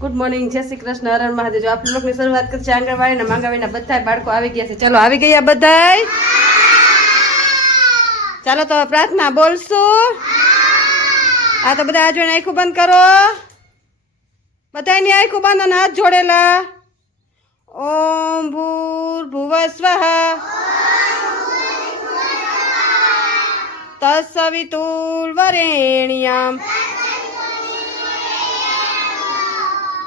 Good morning જય શ્રી કૃષ્ણ, હરણ મહાદેવ. જો આપણે લોકોની શરૂઆત કરશે આંગણવાડી ના માંગણવાડીના બધા બાળકો આવી ગયા છે. ચલો, આવી ગયા બધાય? ચાલો, તો પ્રાર્થના બોલશું. આ તો બધા જોઈને આંખું બંધ કરો. બધાની આંખું બંધ અને હાથ જોડેલા. ઓમ ભૂર ભુવ સ્વ. તત્સવિતુલ વરેણ્યમ.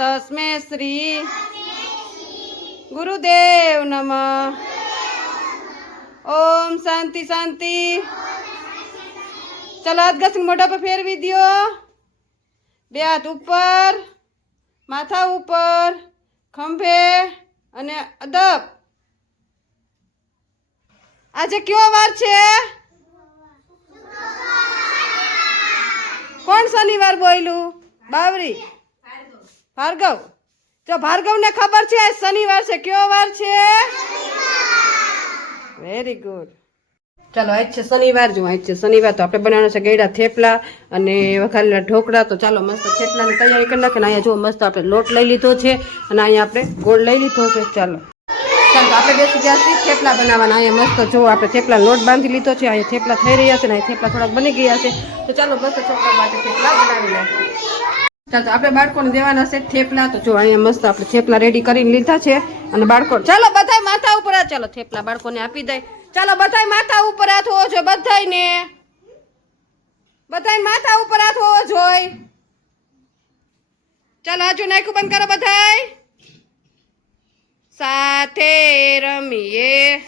તસ્મે શ્રી ગુરુદેવ નમ ઓમ શાંતિ શાંતિ ચલો હાથ ઘસીને મોઢા પર ફેરવી દ્યો બે હાથ ઉપર માથા ઉપર ખંભે અને અદબ આજે કયો વાર છે કોણ શનિવાર બોલ્યું બાવરી ભાર્ગવ, જો ભાર્ગવને ખબર છે શનિવાર છે. કયો વાર છે? વેરી ગુડ ચાલો, આજ છે શનિવાર. જો આજ છે શનિવાર, તો આપણે બનાવવાના છે ગેડા થેપલા અને વઘારેલા ઢોકળા. તો ચાલો, મસ્ત થેપલાની તૈયારી કરી નાખીને અહીંયા જો મસ્ત આપણે લોટ લઈ લીધો છે અને અહીંયા આપણે ગોળ લઈ લીધો છે. ચાલો. ચાલો આપણે બેસી ગયા છીએ થેપલા બનાવવાના. અહીંયા મસ્ત જો આપણે થેપલા લોટ બાંધી લીધો છે. અહીંયા થેપલા થઈ રહ્યા છે ને અહીંયા થેપલા થોડાક બની ગયા છે. તો ચાલો, મસ્ત છોકરા માટે થેપલા બનાવી નાખીએ ચાલો આપણે બાળકોને દેવાના છે થેપલા. તો જો અહીંયા મસ્ત આપણે થેપલા રેડી કરીને લીધા છે અને બાળકો ચાલો બધાય માથા ઉપર આ ચાલો થેપલા બાળકોને આપી દઈ ચાલો બધાય માથા ઉપર હાથ હોવો જોઈએ બધાને બધાય માથા ઉપર હાથ હોવો જોઈએ. ચાલો હજુ નાખું બંધ કરો બધાય. સાથે રમીએ.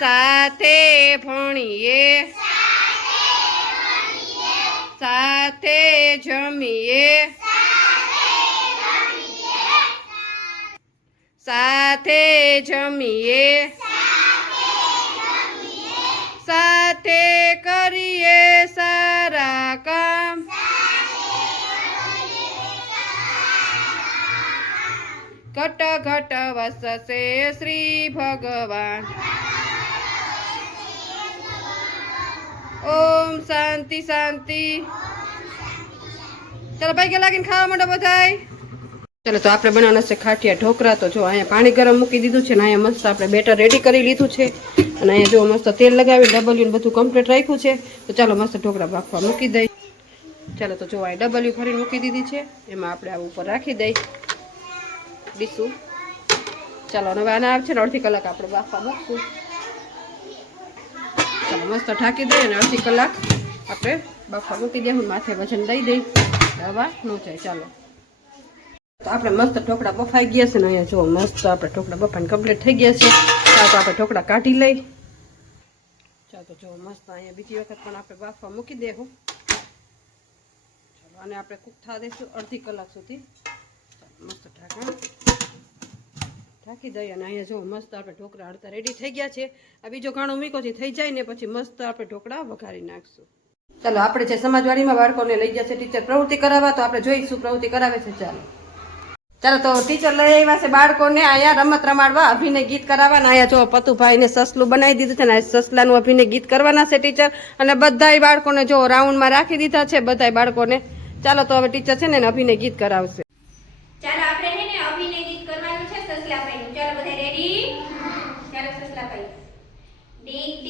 સાથે ભણીએ. સાથે જમીએ સાથે જમીએ સાથે કરીએ સારા કામ ઘટ ઘટ વસશે શ્રી ભગવાન ઓમ શાંતિ શાંતિ. ચાલો ભાઈ લાગીને ખાવા માંડો બધાય. ચાલો તો આપણે બનાવવાના છે ખાટિયા ઢોકરા. તો જો અહીંયા પાણી ગરમ મૂકી દીધું છે ને અહીંયા મસ્ત આપણે બેટર રેડી કરી લીધું છે. અને અહીંયા જો મસ્ત તેલ લગાવી ડબલ્યુ બધું કમ્પ્લીટ રાખ્યું છે. તો ચાલો મસ્ત ઢોકરા બાફવા મૂકી દઈ ચાલો તો જો અહીં ડબલ્યુ ફરીને મૂકી દીધી છે. એમાં આપણે આ ઉપર રાખી દઈ ડીશું ચાલો હવે આના આવશે ને અડધી કલાક આપણે બાફવા મૂકશું. ચાલો, મસ્ત ઢાંકી દઈએ અને અડધી કલાક. આપણે બફા મૂકી દઈએ, હું માથે વજન દઈ દઈ. દવા ન જાય, ચાલો. તો આપણે મસ્ત ઢોકળા બફાઈ ગયા છે ને અહીંયા જો મસ્ત આપણે ઢોકળા બફાઈને કમ્પ્લીટ થઈ ગયા છે. ચાલો તો આપણે ઢોકળા કાઢી લઈ. ચાલો જો મસ્ત અહીંયા બીજી વખત પણ આપણે બાફવા મૂકી દેવું ચાલો, અને આપણે કૂક દઈશું અડધી કલાક સુધી. મસ્ત ઢાંકણ. ઢાંકી દઈએ અને અહીંયા જો મસ્ત આપણે ઢોકળા અડતા રેડી થઈ ગયા છે. આ બીજો ઘાણો મીકોથી થઈ જાય ને પછી મસ્ત આપણે ઢોકળા વઘારી નાખશું. ચાલો, આપણે જે સમાજવાડીમાં બાળકોને લઈ ગયા છે ટીચર પ્રવૃત્તિ કરાવવા, તો આપણે જોઈશું પ્રવૃત્તિ કરાવે છે ચાલો. ચાલો, તો ટીચર લઈ આવ્યા છે બાળકોને અહીંયા રમત રમાડવા અભિનય ગીત કરાવવા ને અહીંયા જો પતુભાઈને સસલું બનાવી દીધું છે ને સસલાનું અભિનય ગીત કરવાના છે ટીચર અને બધાય બાળકોને જો રાઉન્ડમાં રાખી દીધા છે, બધાય બાળકોને. ચાલો, તો હવે ટીચર છે ને અભિનય ગીત કરાવશે. ચાલો, આપણે ને અભિનય Take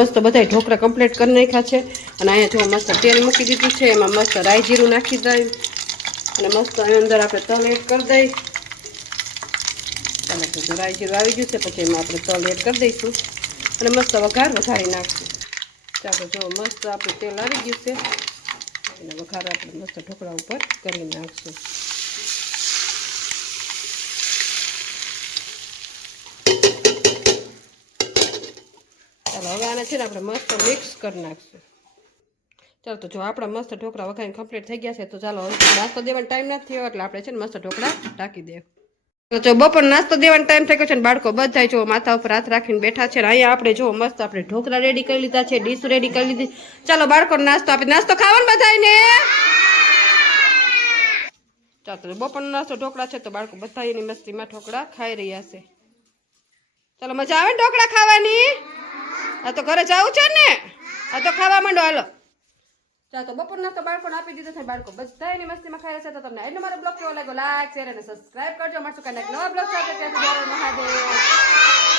મસ્ત બધા ઢોકળા કમ્પ્લીટ કરી નાખ્યા છે. અને અહીંયા જો મસ્ત તેલ મૂકી દીધું છે, એમાં મસ્ત રાઈ જીરું નાખી દઈ. અને મસ્ત એની અંદર આપણે તલ એડ કરી દઈ. અને તો રાઈ જીરું આવી ગયું છે, પછી એમાં આપણે તલ એડ કરી દઈશું. અને મસ્ત વઘાર વઘારી નાખશું. ચાલો જો મસ્ત આપણું તેલ આવી ગયું છે. અને વઘાર આપણે મસ્ત ઢોકળા ઉપર કરી નાખશું. ચાલો, હવે આને છે ને આપણે મસ્ત મિક્સ કરી નાખશું. ચાલો, તો જો આપણા મસ્ત ઢોકળા વખાઈને કમ્પ્લીટ થઈ ગયા છે, તો ચાલો નાસ્તો દેવાનો ટાઈમ નથી થયો, એટલે આપણે છે ને મસ્ત ઢોકળા ટાંકી દેવ તો જો બપોર નાસ્તો દેવાનો ટાઈમ થઈ ગયો છે ને, બાળકો બધા જો માથા ઉપર હાથ રાખીને બેઠા છે ને, અહીંયા આપણે જો મસ્ત આપણે ઢોકળા રેડી કરી લીધા છે, ડીશ રેડી કરી લીધી. ચાલો બાળકોને નાસ્તો આપી, નાસ્તો ખાવાનો બધાને ચાલો બપોરનો નાસ્તો ઢોકળા છે, તો બાળકો બધા એની મસ્તીમાં ઢોકળા ખાઈ રહ્યા છે. ચાલો, મજા આવે ને ઢોકળા ખાવાની? આ તો ઘરે જવું છે ને? આ તો ખાવા માંડો, હાલો. ચાલો તો બપોર નાસ્તો બાળકોને આપી દીધો છે બાળકો. બધા એની મસ્તીમાં ખાઈ રહ્યા છે તો તમને આજનો મારો બ્લોગ કેવો લાગ્યો? લાઈક શેર અને સબસ્ક્રાઇબ કરજો. મળશું કાંઈક નવા બ્લોગ સાથે. ત્યાં મહાદેવ.